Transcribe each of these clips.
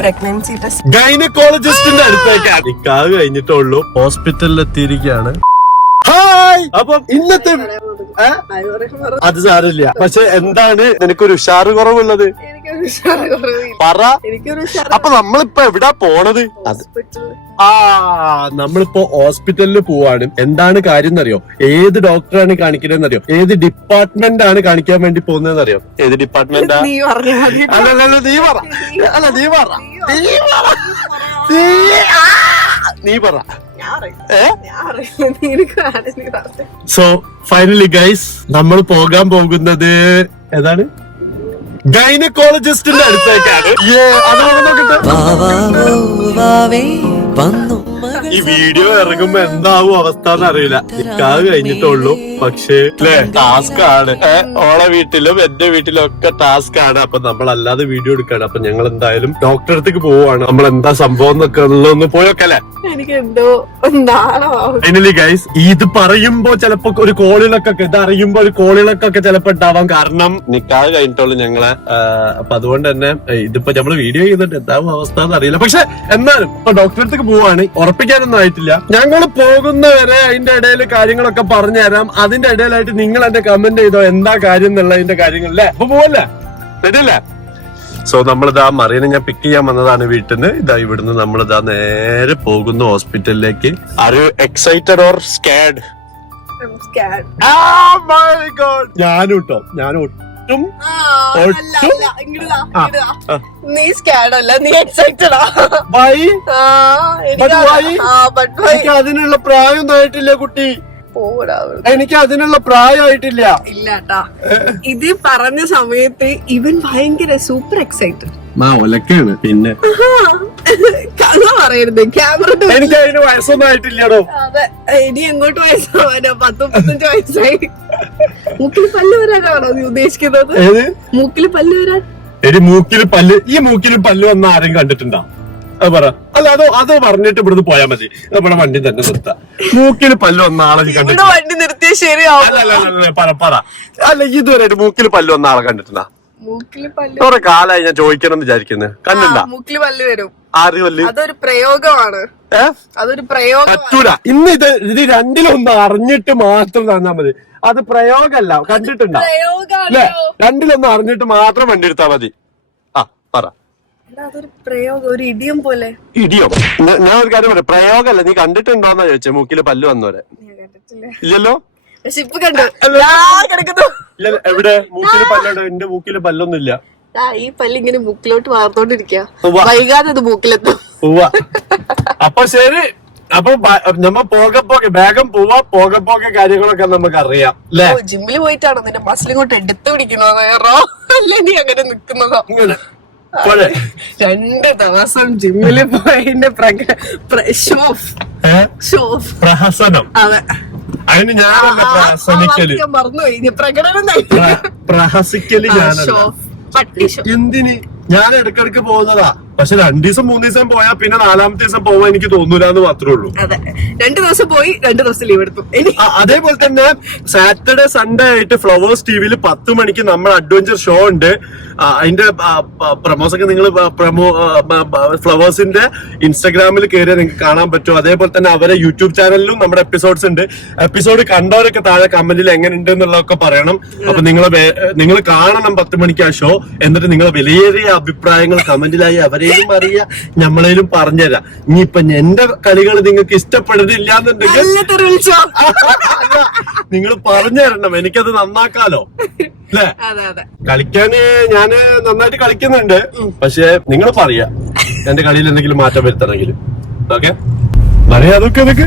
Pregnancy test ഗൈനക്കോളജിസ്റ്റിന്റെ അടുത്തേക്ക് നിക്കാഹ് കഴിഞ്ഞിട്ടുള്ളൂ, ഹോസ്പിറ്റലിൽ എത്തിയിരിക്കുകയാണ്. ഹായ്. അപ്പം ഇന്നത്തെ അത് സാരമില്ല. പക്ഷെ എന്താണ് നിനക്കൊരു ഉഷാറ് കുറവുള്ളത്? പറ. അപ്പൊ നമ്മളിപ്പോ എവിടാ പോണത്? നമ്മളിപ്പോ ഹോസ്പിറ്റലിൽ പോവാണ്. എന്താണ് കാര്യം എന്നറിയോ? ഏത് ഡോക്ടറാണ് കാണിക്കുന്നതെന്നറിയോ? ഏത് ഡിപ്പാർട്ട്മെന്റ് ആണ് കാണിക്കാൻ വേണ്ടി പോകുന്നതെന്നറിയോ? ഏത് ഡിപ്പാർട്ട്മെന്റാ? അല്ല നീ പറ. അല്ല നീ പറ. സോ ഫൈനലി ഗൈസ്, നമ്മൾ പോകാൻ പോകുന്നത് ഏതാണ്? ഗൈനക്കോളജിസ്റ്റിന്റെ അടുത്തേക്കാണ്. ഈ വീഡിയോ ഇറങ്ങുമ്പോ എന്താവും അവസ്ഥ എന്നറിയില്ല. നിക്കാഹ് കഴിഞ്ഞിട്ടുള്ളൂ, പക്ഷേ ടാസ്ക് ആണ്. ഓളെ വീട്ടിലും എന്റെ വീട്ടിലും ഒക്കെ ടാസ്ക് ആണ്. അപ്പൊ നമ്മളല്ലാതെ വീഡിയോ എടുക്കാണ്. അപ്പൊ ഞങ്ങൾ എന്തായാലും ഡോക്ടറെ അടുത്തേക്ക് പോവാണ്. നമ്മൾ എന്താ സംഭവം എന്നൊക്കെ ഉള്ളതൊന്ന് പോയോക്കല്ലേ. ഫൈനലി ഗൈസ്, ഇത് പറയുമ്പോ ചിലപ്പോ ഒരു കോളിളക്കൊക്കെ, ഇത് അറിയുമ്പോ ഒരു കോളിളക്കൊക്കെ ചിലപ്പോ ഉണ്ടാവാം. കാരണം നിക്കാഹ് കഴിഞ്ഞിട്ടുള്ളൂ ഞങ്ങളെ. അപ്പൊ അതുകൊണ്ട് തന്നെ ഇതിപ്പോ നമ്മള് വീഡിയോ ചെയ്തിട്ട് എന്താവും അവസ്ഥ എന്നറിയില്ല. പക്ഷെ എന്നാലും ഇപ്പൊ ഡോക്ടറെ അടുത്തേക്ക് പോവാണ്. ഉറപ്പിക്കാനൊന്നും ആയിട്ടില്ല. ഞങ്ങൾ പോകുന്നവരെ അതിന്റെ ഇടയിൽ കാര്യങ്ങളൊക്കെ പറഞ്ഞു തരാം. അതിന്റെ ഇടയിലായിട്ട് നിങ്ങൾ എന്നെ കമന്റ് ചെയ്തോ എന്താ കാര്യം എന്നുള്ളതിന്റെ കാര്യങ്ങളല്ലേ. അപ്പൊ പോവല്ലേ? റെഡിയല്ലേ? സോ നമ്മളിതാ മറിയനെ ഞാൻ പിക്ക് ചെയ്യാൻ വന്നതാണ് വീട്ടിൽ നിന്ന്. ഇതാ ഇവിടുന്ന് നമ്മളിതാ നേരെ പോകുന്നു ഹോസ്പിറ്റലിലേക്ക്. Are you excited or squad? ഞാനും കേട്ടോ, ഞാനും ഒട്ടും നീ സ്കാഡല്ല, നീ എക്സൈറ്റഡാ. എനിക്ക് അതിനുള്ള പ്രായമൊന്നും ആയിട്ടില്ല കുട്ടി. എനിക്ക് അതിനുള്ള പ്രായമായിട്ടില്ല. ഇല്ലാട്ടാ, ഇത് പറഞ്ഞ സമയത്ത് ഇവൻ ഭയങ്കര സൂപ്പർ എക്സൈറ്റഡ്. ഒലക്കാണ്. പിന്നെ കഥ പറയരുത്, ക്യാമറ. എനിക്ക് അതിന് വയസ്സൊന്നും ആയിട്ടില്ലടോ. അതെ, ഇനി എങ്ങോട്ട് വയസ്സാവാനോ? 10-15 വയസ്സായി. മൂക്കിൽ പല്ല് വരാനാണോ നീ ഉദ്ദേശിക്കുന്നത്? മൂക്കിൽ പല്ല് വരാൻ? എടി മൂക്കില് പല്ല്, ഈ മൂക്കില് പല്ല് വന്ന ആരും കണ്ടിട്ടുണ്ടോ? അത് പറ. അല്ല അത് പറഞ്ഞിട്ട് ഇവിടുന്ന് പോയാൽ മതി. നമ്മുടെ വണ്ടി തന്നെ നിർത്താം. മൂക്കില് പല്ല് വന്ന ആളെ കണ്ടിട്ടുണ്ടോ? വണ്ടി നിർത്തിയ ശരിയാവും. പറ. അല്ല ഇതുവരെ മൂക്കില് പല്ല് വന്ന ആളെ കണ്ടിട്ടുണ്ടോ? മൂക്കില് പല്ല് കുറെ കാലായി ഞാൻ ചോദിക്കണം എന്ന് വിചാരിക്കുന്നത്. കണ്ടില്ല? മൂക്കില് പല്ല് വരും. ആര് പല്ല്? അതൊരു പ്രയോഗമാണ്. അതൊരു പ്രയോഗം പറ്റൂല. ഇന്ന് ഇത് രണ്ടിലൊന്ന് അറിഞ്ഞിട്ട് മാത്രം തന്നാ മതി. അത് പ്രയോഗമല്ല, കണ്ടിട്ടുണ്ടോ? അല്ലേ? രണ്ടിലൊന്ന് അറിഞ്ഞിട്ട് മാത്രം വണ്ടി എടുത്താ മതി. പറ. അതൊരു പ്രയോഗം, ഒരു ഇടിയം പോലെ. ഇടിയോ? ഞാൻ ഒരു കാര്യം പറയാം, പ്രയോഗമല്ല. നീ കണ്ടിട്ടുണ്ടോന്നാ ചോദിച്ചേ മൂക്കില് പല്ല് വന്നവരെ? ഇല്ലല്ലോ. പക്ഷെ ഇപ്പൊ കണ്ടു. ഇല്ല, എവിടെ മൂക്കില് പല്ലുണ്ട്? എന്റെ മൂക്കില് പല്ലൊന്നും ഇല്ല. ഈ പല്ല് ഇങ്ങനെ മൂക്കിലോട്ട് വാർത്തോണ്ടിരിക്കുക. വൈകാതെ അത് മൂക്കിലെത്തും. അപ്പൊ ശരി. അപ്പൊ നമ്മ വേഗം പോകെ കാര്യങ്ങളൊക്കെ നമുക്ക് അറിയാം. അല്ലേ? ജിമ്മിൽ പോയിട്ടാണോ നിന്റെ മസിൽ ഇങ്ങോട്ട് എടുത്തു പിടിക്കുന്നത്? അല്ലേ നീ അങ്ങനെ നിക്കുന്നതോ? 2 ദിവസം ജിമ്മില് പോയതിന്റെ പ്രഹസനം. അതെ, അതിന് ഞാനല്ല പ്രഹസനിക്കല്. മറന്നുപോയി. പ്രകടനം പ്രഹസിക്കല് ഞാനല്ല. എന്തിന്? ഞാൻ ഇടക്കിടക്ക് പോകുന്നതാ. പക്ഷെ 2 ദിവസം 3 ദിവസം പോയാ പിന്നെ 4ാമത്തെ ദിവസം പോവാൻ എനിക്ക് തോന്നൂല എന്ന് മാത്രമേ ഉള്ളൂ. അതെ, 2 ദിവസം പോയി 2 ദിവസം ലീവ് എടുത്തു. അതേപോലെ തന്നെ സാറ്റർഡേ സൺഡേ ആയിട്ട് ഫ്ലവേഴ്സ് ടിവിയിൽ 10 മണിക്ക് നമ്മൾ അഡ്വഞ്ചർ ഷോ ഉണ്ട്. അതിന്റെ പ്രമോസ് ഒക്കെ നിങ്ങൾ ഫ്ലവേഴ്സിന്റെ ഇൻസ്റ്റാഗ്രാമിൽ കയറിയാൽ നിങ്ങൾക്ക് കാണാൻ പറ്റും. അതേപോലെ തന്നെ അവരെ യൂട്യൂബ് ചാനലിലും നമ്മുടെ എപ്പിസോഡ്സ് ഉണ്ട്. എപ്പിസോഡ് കണ്ടവരൊക്കെ താഴെ കമന്റിൽ എങ്ങനെ ഉണ്ട് എന്നുള്ളതൊക്കെ പറയണം. അപ്പൊ നിങ്ങൾ കാണണം 10 മണിക്ക് ആ ഷോ. എന്നിട്ട് നിങ്ങളെ വിലയേറിയ അഭിപ്രായങ്ങൾ കമന്റിലായി അവരെയും അറിയാം, നമ്മളേലും പറഞ്ഞുതരാം. ഇനിയിപ്പൊ എന്റെ കളികൾ നിങ്ങൾക്ക് ഇഷ്ടപ്പെടുന്നില്ല എന്നുണ്ടെങ്കിൽ നിങ്ങൾ പറഞ്ഞു തരണം, എനിക്കത് നന്നാക്കാലോ. അല്ലേ? കളിക്കാന് ഞാന് നന്നായിട്ട് കളിക്കുന്നുണ്ട്. പക്ഷെ നിങ്ങൾ പറയാ എന്റെ കളിയിൽ എന്തെങ്കിലും മാറ്റം വരുത്തണമെങ്കിൽ. ഓക്കെ, പറയാ. അതൊക്കെ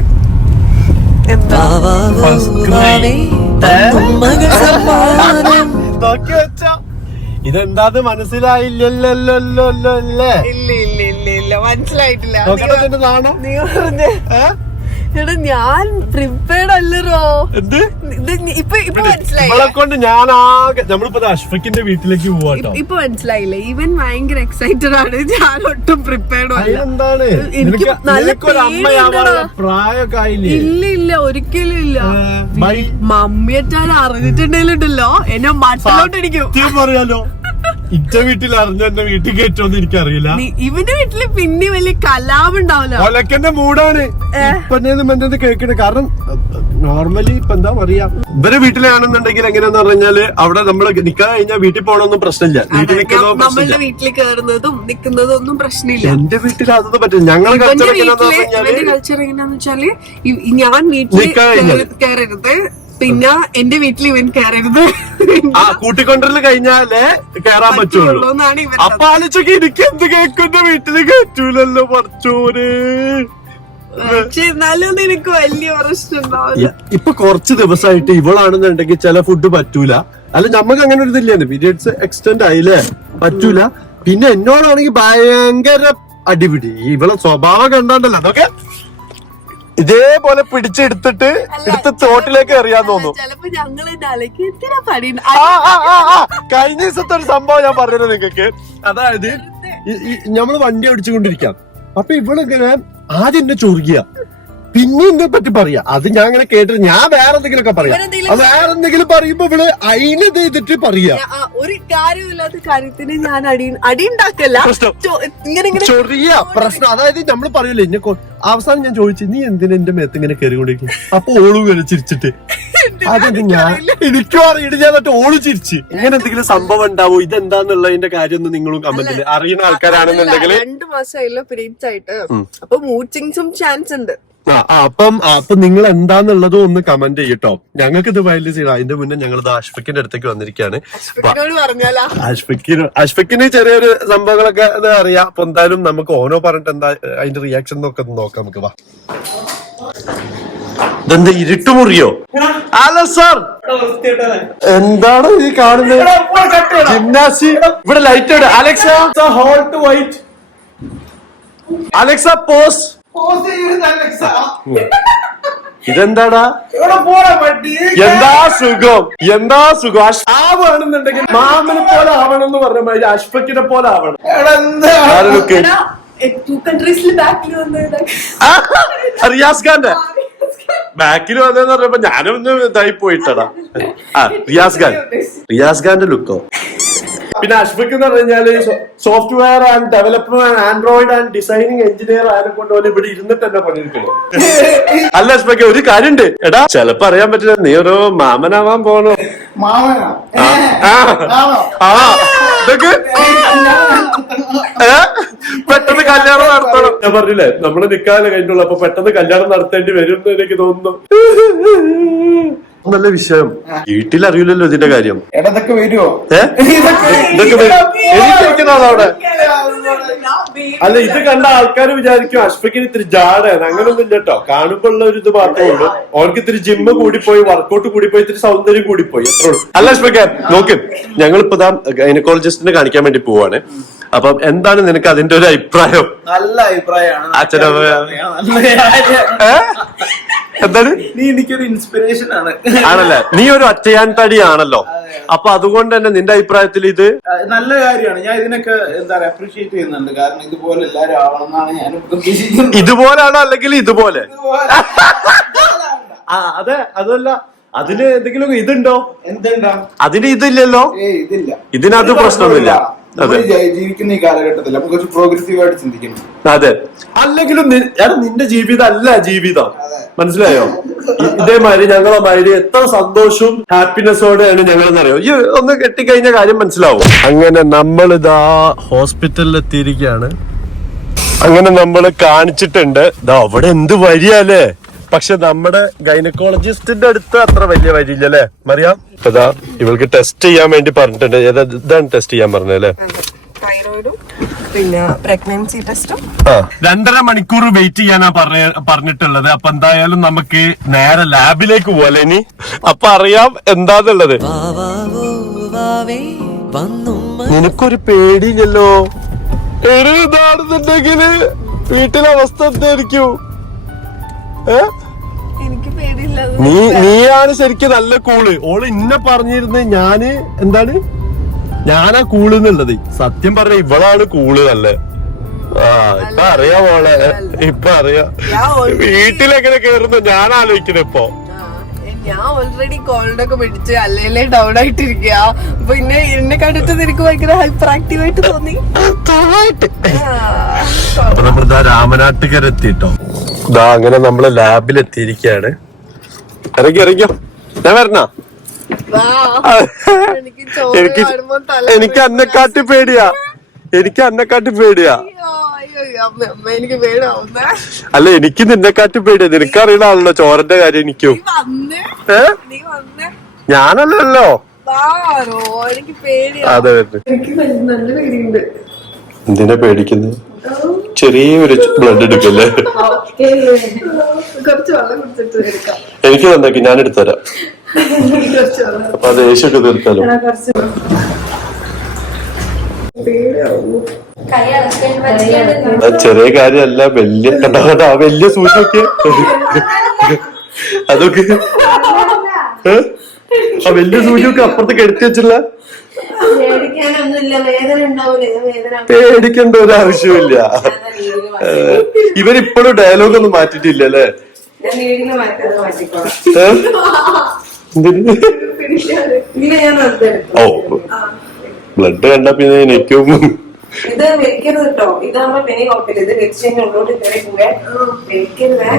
ഇതെന്താന്ന് മനസ്സിലായില്ലല്ലോ അല്ലേ? ഇല്ല മനസ്സിലായിട്ടില്ല. നാണോ? നീ പറഞ്ഞേ എടാ, ഞാൻ പ്രിപ്പയർഡ് അല്ലറോ. ഇപ്പൊ മനസ്സിലായി. കൊണ്ട് ഞാൻ ആകെ നമ്മളിപ്പോ അഷ്ഫക്കിന്റെ വീട്ടിലേക്ക് പോവാട്ടോ. ഇപ്പൊ മനസ്സിലായില്ലേ? ഇവൻ ഭയങ്കര എക്സൈറ്റഡ് ആണ്. ഞാൻ ഒട്ടും പ്രിപ്പയർഡ് അല്ല. എന്താണ്? എനിക്ക് നല്ല പ്രായമൊക്കെ ആയില്ലേ? ഇല്ല, ഒരിക്കലും ഇല്ല. മമ്മിയറ്റാൻ അറിഞ്ഞിട്ടുണ്ടെങ്കിലുണ്ടല്ലോ എന്നെ മട്ടിലോട്ടിരിക്കും. പറയാലോ. ഇറ്റ വീട്ടിൽ അറിഞ്ഞ എന്റെ വീട്ടിൽ കയറ്റുമെന്ന് എനിക്കറിയില്ല. ഇവന്റെ വീട്ടില് പിന്നെ വലിയ കലാപുണ്ടാവില്ല. ഒലക്കന്റെ മൂടാണ് ഇപ്പൊ കേൾക്കണേ. കാരണം നോർമലി ഇപ്പൊ എന്താ പറയാ, ഇവരെ വീട്ടിലാണെന്നുണ്ടെങ്കിൽ എങ്ങനെയാന്ന് പറഞ്ഞാല് അവിടെ നമ്മള് നിക്കാൻ കഴിഞ്ഞാൽ വീട്ടിൽ പോകണമെന്നും പ്രശ്നമില്ല, വീട്ടിൽ നിൽക്കുന്നതും നമ്മളുടെ വീട്ടിൽ കയറുന്നതും നിക്കുന്നതും ഒന്നും പ്രശ്നമില്ല. എന്റെ വീട്ടിൽ അതൊന്നും പറ്റില്ല. ഞങ്ങളെ കൾച്ചർ എങ്ങനെയാന്ന് വെച്ചാല് ഞാൻ വീട്ടിൽ കയറരുത്, പിന്നെ എന്റെ വീട്ടിൽ ഇവൻ കയറരുത്. കൂട്ടിക്കൊണ്ടല് കഴിഞ്ഞാലേ കേറാൻ പറ്റുള്ളൂ. അപ്പൊ ആലോചിച്ചൊക്കെ എനിക്ക് എന്ത് കേൾക്കുന്ന വീട്ടില് കയറ്റൂലല്ലോ പറച്ചോര്. എന്നാലും നിനക്ക് വലിയ പ്രശ്നം ഉണ്ടാവില്ല. ഇപ്പൊ കുറച്ച് ദിവസമായിട്ട് ഇവളാണെന്നുണ്ടെങ്കിൽ ചില ഫുഡ് പറ്റൂല. അല്ല നമ്മക്ക് അങ്ങനെ ഒരു ഇതില്ലേ, പീരിയഡ്സ് എക്സ്റ്റെൻഡ് ആയില്ലേ, പറ്റൂല. പിന്നെ എന്നോടാണെങ്കിൽ ഭയങ്കര അടിപിടി. ഇവളെ സ്വഭാവം കണ്ടാണ്ടല്ലോ അതൊക്കെ ഇതേപോലെ പിടിച്ചെടുത്തിട്ട് തോട്ടിലേക്ക് എറിയാൻ തോന്നും. കഴിഞ്ഞ ദിവസത്തെ ഒരു സംഭവം ഞാൻ പറഞ്ഞത് നിങ്ങക്ക്. അതായത് നമ്മള് വണ്ടി ഓടിച്ചുകൊണ്ടിരിക്കാം. അപ്പൊ ഇവളിങ്ങനെ ആദ്യം എന്നെ ചൊറിയ, പിന്നെ എന്നെ പറ്റി പറയാ. അത് ഞാൻ അങ്ങനെ കേട്ടിട്ട് ഞാൻ വേറെ എന്തെങ്കിലുമൊക്കെ പറയാം. അത് വേറെ എന്തെങ്കിലും പറയുമ്പോ ഇവള് അതിനെ ചെയ്തിട്ട് പറയാ. ഒരു കാര്യമില്ലാത്ത കാര്യത്തിന് ഞാൻ അടി ഉണ്ടാക്കല്ല, ചൊറിയ പ്രശ്നം. അതായത് നമ്മള് പറയൂലേ, എന്നെ അവസാനം ഞാൻ ചോദിച്ചു, നീ എന്തിനാ എന്റെ മേത്ത് ഇങ്ങനെ കയറിക്കൊണ്ടിരിക്കും? അപ്പൊ ഓളു ഇങ്ങനെ ചിരിച്ചിട്ട്, അതെന്ത് ഞാൻ എനിക്കും അറിയിട്ട് ഞാൻ എന്നിട്ട് ഓള് ചിരിച്ച്. ഇങ്ങനെ എന്തെങ്കിലും സംഭവം ഉണ്ടാവോ, ഇതെന്താന്നുള്ളതിന്റെ കാര്യമൊന്നും നിങ്ങളും കമന്റില് അറിയുന്ന ആൾക്കാരാണെന്നുണ്ടെങ്കിൽ. 2 മാസമായല്ലോ പീരീഡ്സ് ആയിട്ട്, അപ്പൊ മൂഡ് സ്വിങ്സും ചാൻസ് ഉണ്ട്. അപ്പൊ നിങ്ങൾ എന്താന്നുള്ളതും ഒന്ന് കമന്റ് ചെയ്യട്ടോ. ഞങ്ങൾക്ക് ഇത് വയലിൽ ചെയ്യണം. അതിന്റെ മുന്നേ ഞങ്ങൾ ആഷ്ഫക്കിന്റെ അടുത്തേക്ക് വന്നിരിക്കുകയാണ്. അഷ്ഫക്കിന് ചെറിയൊരു സംഭവങ്ങളൊക്കെ അറിയാം. അപ്പൊ എന്തായാലും നമുക്ക് ഓനോ പറഞ്ഞിട്ട് എന്താ അതിന്റെ റിയാക്ഷൻ നോക്കാം നമുക്ക്. വാ, ഇതെന്താ ഇരുട്ടുമുറിയോ? ഹലോ സാർ, എന്താണ് ഈ കാണുന്നത്? ജിംനാസി. ഇവിടെ ലൈറ്റ് ഉണ്ട്. Alexa hall to white. Alexa pause. ഇതെന്താടാ? എന്താ സുഖം, എന്താ സുഖം. ആവണമെന്നുണ്ടെങ്കിൽ മാമനെ പോലെ ആവണം എന്ന് പറഞ്ഞ മാതിരി അഷ്ഫക്കിനെ പോലെ ആവണം. റിയാസ് ഖാന്റെ ബാക്കിൽ വന്നതെന്ന് പറഞ്ഞപ്പോ ഞാനൊന്ന് ഇതായി പോയിട്ടടാ. റിയാസ് ഖാന്റെ ലുക്കോ. പിന്നെ അഷ്ഫക്ക് എന്ന് പറഞ്ഞാല് software and developer and Android and designing engineer ആയതിനെ കൊണ്ട് പോലെ ഇവിടെ ഇരുന്നിട്ട് തന്നെ പണിയെടുക്കുന്നു. അല്ല അഷ്ഫക്ക്, ഒരു കാര്യണ്ട് എടാ, ചിലപ്പോ അറിയാൻ പറ്റില്ല, നീ ഒരു മാമനാവാൻ പോണോ? ഇതൊക്കെ പെട്ടെന്ന് കല്യാണം നടത്തണം. ഞാൻ പറഞ്ഞില്ലേ, നമ്മള് നിക്കാതെ കഴിഞ്ഞുള്ളൂ. അപ്പൊ പെട്ടെന്ന് കല്യാണം നടത്തേണ്ടി വരും എന്ന് എനിക്ക് തോന്നുന്നു. നല്ല വിഷയം. വീട്ടിൽ അറിയില്ലല്ലോ ഇതിന്റെ കാര്യം. ഇതൊക്കെ വരുമോ? അവിടെ അല്ല, ഇത് കണ്ട ആൾക്കാർ വിചാരിക്കും അഷ്ഫക്കിന് ഇത്തിരി ജാടാണ്. അങ്ങനൊന്നും ഇല്ല കേട്ടോ. കാണുമ്പോ ഉള്ള ഒരു ഇത് മാത്രമേ ഉള്ളൂ. അവർക്ക് ഇത്തിരി ജിമ്മ് കൂടിപ്പോയി, വർക്കൗട്ട് കൂടിപ്പോയി, ഇത്തിരി സൗന്ദര്യം കൂടിപ്പോയി, എത്ര ഉള്ളൂ. അല്ല അഷ്ഫക്ക, നോക്ക്, ഞങ്ങളിപ്പോ ഗൈനക്കോളജിസ്റ്റിനെ കാണിക്കാൻ വേണ്ടി പോവാണ്. അപ്പം എന്താണ് നിനക്ക് അതിന്റെ ഒരു അഭിപ്രായം? നല്ല അഭിപ്രായമാണ്. എന്താണ്? നീ എനിക്കൊരു ഇൻസ്പിറേഷൻ ആണ്. ആണല്ലേ? നീ ഒരു ഒറ്റയാൻ തടിയാണല്ലോ. അപ്പൊ അതുകൊണ്ട് തന്നെ നിന്റെ അഭിപ്രായത്തിൽ ഇത് നല്ല കാര്യമാണ്. ഞാൻ ഇതിനൊക്കെ എന്താ പറയാ അപ്രീഷിയേറ്റ് ചെയ്യുന്നുണ്ട്. കാരണം ഇതുപോലെ എല്ലാരും ആവണമെന്നാണ് ഞാൻ പ്രതീക്ഷിക്കുന്നത്. ഇതുപോലാണോ അല്ലെങ്കിൽ ഇതുപോലെ? അതെ, അതല്ല, അതിന് എന്തെങ്കിലും ഇതുണ്ടോ? എന്തുണ്ടോ? അതിന് ഇതില്ലല്ലോ. ഇതില്ല, ഇതിനത് പ്രശ്നമൊന്നുമില്ല. ജീവിക്കുന്ന ഈ കാലഘട്ടത്തിൽ നമുക്ക് കുറച്ച് പ്രോഗ്രസീവ് ആയിട്ട് ചിന്തിക്കണം. അതെ, അല്ലെങ്കിലും നിന്റെ ജീവിതം അല്ല ജീവിതം, മനസ്സിലായോ? ഇതേമാതിരി ഞങ്ങളെ മാതിരി എത്ര സന്തോഷവും ഹാപ്പിനെസ്സോടെയാണ് ഞങ്ങളെന്നറിയോ. ഈ ഒന്ന് കെട്ടിക്കഴിഞ്ഞ കാര്യം മനസ്സിലാവും. അങ്ങനെ നമ്മളിതാ ഹോസ്പിറ്റലിൽ എത്തിയിരിക്കുകയാണ്. അങ്ങനെ നമ്മള് കാണിച്ചിട്ടുണ്ട്. ഇതാ അവിടെ എന്ത് വരിയല്ലേ. പക്ഷെ നമ്മുടെ ഗൈനക്കോളജിസ്റ്റിന്റെ അടുത്ത് അത്ര വലിയ വരിയില്ലല്ലേ മറിയാം. അതാ ഇവൾക്ക് ടെസ്റ്റ് ചെയ്യാൻ വേണ്ടി പറഞ്ഞിട്ടുണ്ട്. ഇതാണ് ടെസ്റ്റ് ചെയ്യാൻ പറഞ്ഞല്ലേ, തൈറോയിഡും പിന്നെ പ്രഗ്നൻസി ടെസ്റ്റും. 2.5 മണിക്കൂർ വെയിറ്റ് ചെയ്യാനാ പറഞ്ഞിട്ടുള്ളത്. അപ്പൊ എന്തായാലും നമുക്ക് നേരെ ലാബിലേക്ക് പോലെ ഇനി. അപ്പൊ അറിയാം എന്താന്നുള്ളത്. നിനക്കൊരു പേടിയില്ലല്ലോ. ഇതാണെന്നുണ്ടെങ്കില് വീട്ടിലെ അവസ്ഥ എന്തായിരിക്കും? എനിക്ക് പേടിയില്ല. നീയാണ് ശരിക്കും നല്ല കൂള്. ഓള് ഇന്നെ പറഞ്ഞിരുന്നത് ഞാനാ കൂള് എന്നുള്ളത്. സത്യം പറഞ്ഞ ഇവളാണ് കൂള് നല്ലേ. ഇപ്പൊ അറിയാം മോളെ, ഇപ്പൊ അറിയാം. വീട്ടിലെങ്ങനെ കേറുന്നു ഞാൻ ആലോചിക്കുന്നത് ഇപ്പൊ. ഞാൻ ഓൾറെഡി കോൾഡ് ഒക്കെ പിടിച്ച് അല്ലേ ഡൗൺ ആയിട്ടിരിക്കുക. പിന്നെ എന്നെ കണ്ടിട്ട് നിനക്ക് ഭയങ്കര ഹൈപ്പർ ആക്റ്റീവ് ആയിട്ട് തോന്നി. അപ്പൊ നമ്മളിതാ രാമനാട്ടുകര എത്തിട്ടോ. ഇതാ അങ്ങനെ നമ്മള് ലാബിൽ എത്തിയിരിക്കയാണ്. ഇറങ്ങിയോ ഞാൻ വരണ? എനിക്ക് അന്നെക്കാട്ടി പേടിയാ. എനിക്ക് പേടിയാവുന്ന. അല്ല എനിക്ക് നിന്നെക്കാട്ടി പേടിയാ. നിനക്കറിയണല്ലോ ചോരന്റെ കാര്യം. എനിക്കും ഞാനല്ലല്ലോ. എനിക്ക് പേടിയാ. അതെ എനിക്ക് നല്ല പേടിയുണ്ട്. എന്തിനാ പേടിക്കുന്നത്? ചെറിയൊരു ബ്ലഡ് എടുക്കല്ലേ? കുറച്ച് വെള്ളം കുടിച്ചിട്ട് എടുക്കാം. എനിക്ക് തന്നേക്ക്, ഞാൻ എടുത്തുതരാം. അപ്പൊ അത് ദേഷ്യമൊക്കെ തീർക്കാലോ. ചെറിയ കാര്യമല്ല, വലിയ കണ്ടാ വലിയ സൂചിയൊക്കെ അതൊക്കെ ആ വലിയ സൂചിയൊക്കെ അപ്പുറത്തേക്ക് എടുത്തു വെച്ചില്ല. പേടിക്കേണ്ട ഒരു ആവശ്യമില്ല. ഇവരിപ്പോഴും ഡയലോഗ് ഒന്നും മാറ്റിട്ടില്ല അല്ലേ? ഓ ബ്ലഡ് കണ്ട പിന്നെ എനിക്കും ഇത് വെക്കരുത് കേട്ടോ. ഇതാകുമ്പോ പിന്നെ കുഴപ്പമില്ല. ഇത് വെച്ച് ഉള്ളോട്ട് കയറി പോയാൽ വലിക്കരുതേ.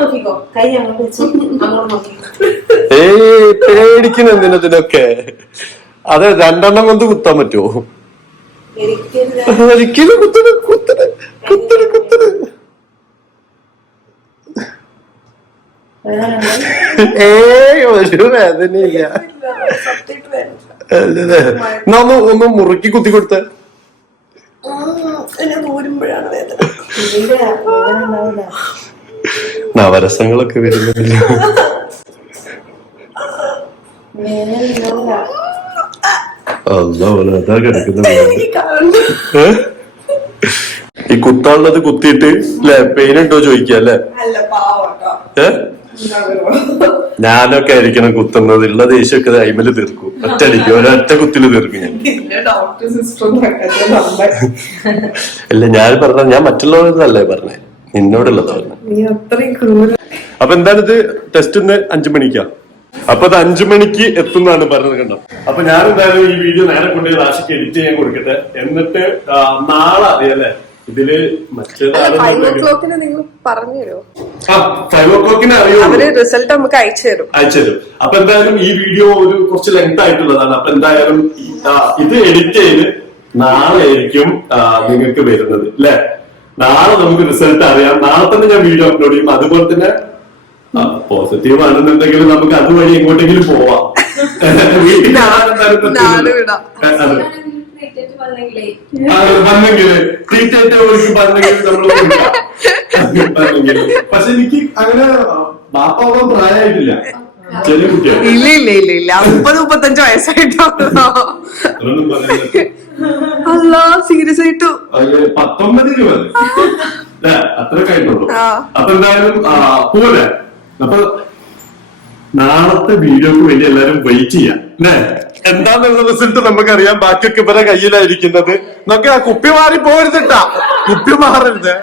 നോക്കിക്കോ, കൈ അങ്ങോട്ട് വെച്ച് അങ്ങോട്ട് നോക്കിക്കോ. പേടിക്കുന്ന എന്തിനൊക്കെ? അത് 2 കൊണ്ട് കുത്താൻ പറ്റുമോ? ഒരിക്കലും കുത്തണ്. ഒരു വേദനയില്ല. ഒന്ന് മുറുക്കി കുത്തി കൊടുത്ത ൂരുമ്പോഴാണ് വേദന. നവരസങ്ങളൊക്കെ വരുന്നില്ല. അതാ കിടക്കുന്ന ഈ കുത്താനുള്ളത് കുത്തിയിട്ട് അല്ലെ പെയിൻ ഉണ്ടോ ചോദിക്കുക അല്ലേ? ഞാനൊക്കെ ആയിരിക്കണം കുത്തുന്നത്. ഉള്ള ദേഷ്യമൊക്കെ അയിമല് തീർക്കും. ഒരൊറ്റ കുത്തില് തീർക്കും ഞാൻ. അല്ല ഞാൻ പറഞ്ഞ, ഞാൻ മറ്റുള്ളവരല്ലേ പറഞ്ഞേ, നിന്നോടുള്ളതാ പറഞ്ഞത്. അപ്പൊ എന്താണിത്? ടെസ്റ്റ് ഇന്ന് 5 മണിക്കാ. അപ്പൊ അത് 5 മണിക്ക് എത്തുന്നാണ് പറഞ്ഞത്. കണ്ടോ? അപ്പൊ ഞാൻ എന്തായാലും ഈ വീഡിയോ നേരെ കൊണ്ടുപോയി റാഷിക്ക് എഡിറ്റ് ചെയ്യാൻ കൊടുക്കട്ടെ. എന്നിട്ട് നാളെ അറിയാലേ ഇതില് മറ്റേത് 5 o'clock നിങ്ങൾ പറഞ്ഞുതരോ? 5 o'clock അറിയുമോ? അവര് റിസൾട്ട് നമുക്ക് അയച്ചു തരും. അപ്പൊ എന്തായാലും ഈ വീഡിയോ ഒരു കുറച്ച് ലെങ്ത് ആയിട്ടുള്ളതാണ്. അപ്പൊ എന്തായാലും ഇത് എഡിറ്റ് ചെയ്ത് നാളെ ആയിരിക്കും നിങ്ങൾക്ക് വരുന്നത് അല്ലെ? നാളെ നമുക്ക് റിസൾട്ട് അറിയാം. നാളെ തന്നെ ഞാൻ വീഡിയോ അപ്ലോഡ് ചെയ്യും. അതുപോലെ തന്നെ പോസിറ്റീവ് ആണെന്നുണ്ടെങ്കിൽ നമുക്ക് അതുവഴി എങ്ങോട്ടെങ്കിലും പോവാം. പക്ഷെ എനിക്ക് അങ്ങനെ ബാപ്പാവാൻ പ്രായമായിട്ടില്ല. ചെറിയ കുട്ടിയാണ്. ഇല്ല 30-35 വയസ്സായിട്ടോ. അല്ല സീരിയസ് ആയിട്ടു 19 അത്രയൊക്കെ ആയിട്ടുള്ളൂ. അപ്പൊ എന്തായാലും പോലെ അപ്പൊ നാളത്തെ വീഡിയോക്ക് വേണ്ടി എല്ലാരും വെയിറ്റ് ചെയ്യാം അല്ലേ? എന്താന്നുള്ള റിസൾട്ട് നമുക്കറിയാം. ബാക്കിയൊക്കെ ഇവരെ കയ്യിലായിരിക്കുന്നത്. നമുക്ക് ആ കുപ്പി മാറി പോരുന്നിട്ടാ. കുപ്പി മാറരുത്.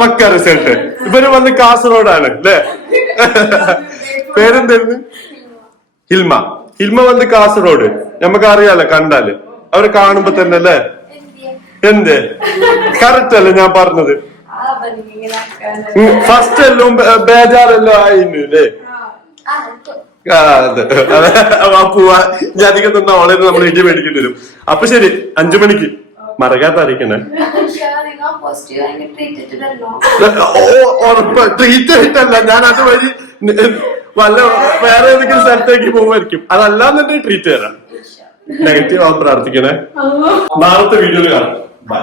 പക്ക റിസൾട്ട്. ഇവര് വന്ന് കാസർഗോഡാണ് അല്ലേ? പേരെന്തായിരുന്നു? ഹിൽമ വന്ന് കാസർഗോഡ്. നമുക്കറിയാലോ കണ്ടാല്. അവരെ കാണുമ്പോ തന്നെ അല്ലേ? എന്ത് കറക്റ്റ് അല്ലേ ഞാൻ പറഞ്ഞത്? ഫസ്റ്റ് എല്ലാം ബേജാറെല്ലാം ആയിരുന്നു അല്ലേ? പോവാ. ഞാൻ അധികം തന്നെ അവളെ നമ്മൾ ഇടി മേടിക്കേണ്ടി വരും. അപ്പൊ ശരി, 5 മണിക്ക് മറക്കാത്ത അറിയിക്കണേ. ഉറപ്പ് ട്രീറ്റ് ആയിട്ടല്ല, ഞാൻ അതുവഴി വല്ല വേറെ ഏതെങ്കിലും സ്ഥലത്തേക്ക് പോകുമായിരിക്കും. അതല്ലാന്നുണ്ടെങ്കിൽ ട്രീറ്റ് തരാം. നെഗറ്റീവ് ആവാൻ പ്രാർത്ഥിക്കണേ. നാളത്തെ വീഡിയോയിൽ കാണാം. ബൈ.